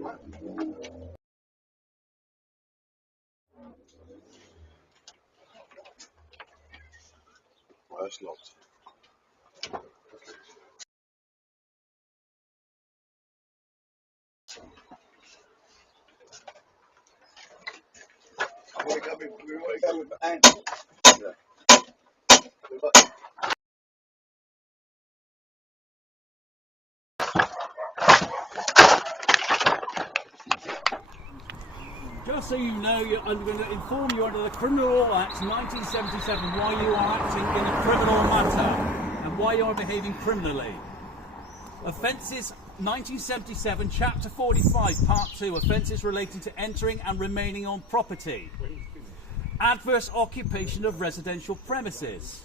Well, that's locked. We want to go with Andy. Yeah. Just so you know, I'm going to inform you under the Criminal Law Act 1977 why you are acting in a criminal matter and why you are behaving criminally. Offences 1977, Chapter 45, Part 2, offences relating to entering and remaining on property. Adverse occupation of residential premises.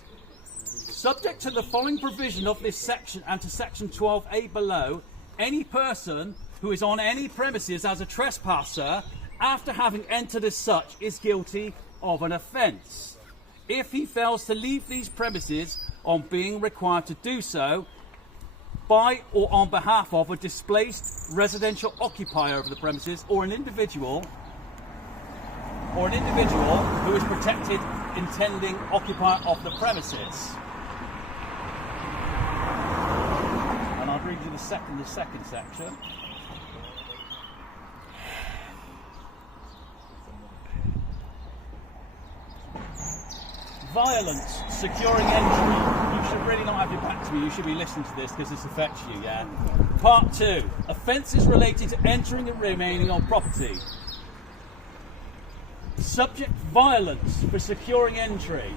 Subject to the following provision of this section and to Section 12A below, any person who is on any premises as a trespasser after having entered as such is guilty of an offence. If he fails to leave these premises on being required to do so by or on behalf of a displaced residential occupier of the premises or an individual who is protected intending occupier of the premises. And I'll read you the second section. Violence, securing entry. You should really not have your back to me. You should be listening to this because this affects you, yeah? Part 2. Offences relating to entering and remaining on property. Subject violence for securing entry.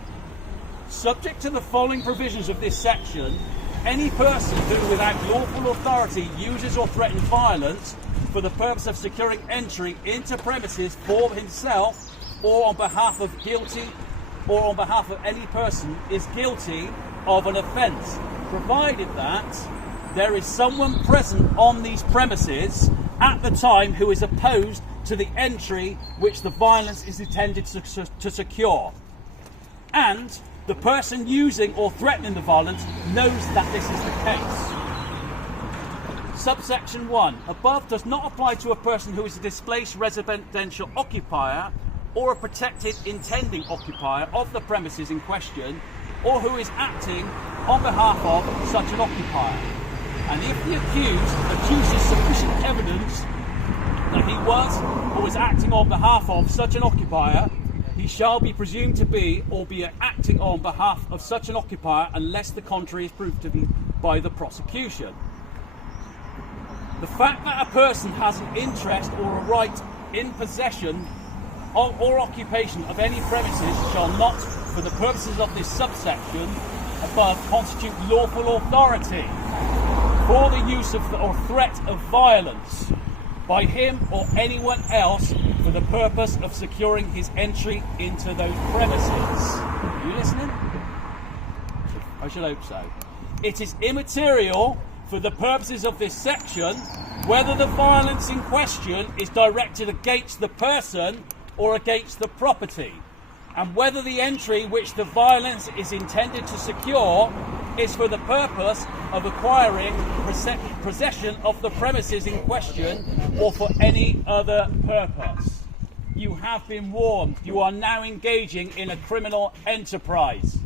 Subject to the following provisions of this section, any person who without lawful authority uses or threatens violence for the purpose of securing entry into premises for himself or on behalf of any person is guilty of an offence, provided that there is someone present on these premises at the time who is opposed to the entry which the violence is intended to secure, and the person using or threatening the violence knows that this is the case. Subsection 1. Above does not apply to a person who is a displaced residential occupier or a protected intending occupier of the premises in question, or who is acting on behalf of such an occupier. And if the accused adduces sufficient evidence that he was or was acting on behalf of such an occupier, he shall be presumed to be or be acting on behalf of such an occupier unless the contrary is proved to be by the prosecution. The fact that a person has an interest or a right in possession or occupation of any premises shall not, for the purposes of this subsection above, constitute lawful authority for the use of or threat of violence by him or anyone else for the purpose of securing his entry into those premises. Are you listening? I shall hope so. It is immaterial for the purposes of this section whether the violence in question is directed against the person or against the property, and whether the entry which the violence is intended to secure is for the purpose of acquiring possession of the premises in question or for any other purpose. You have been warned. You are now engaging in a criminal enterprise.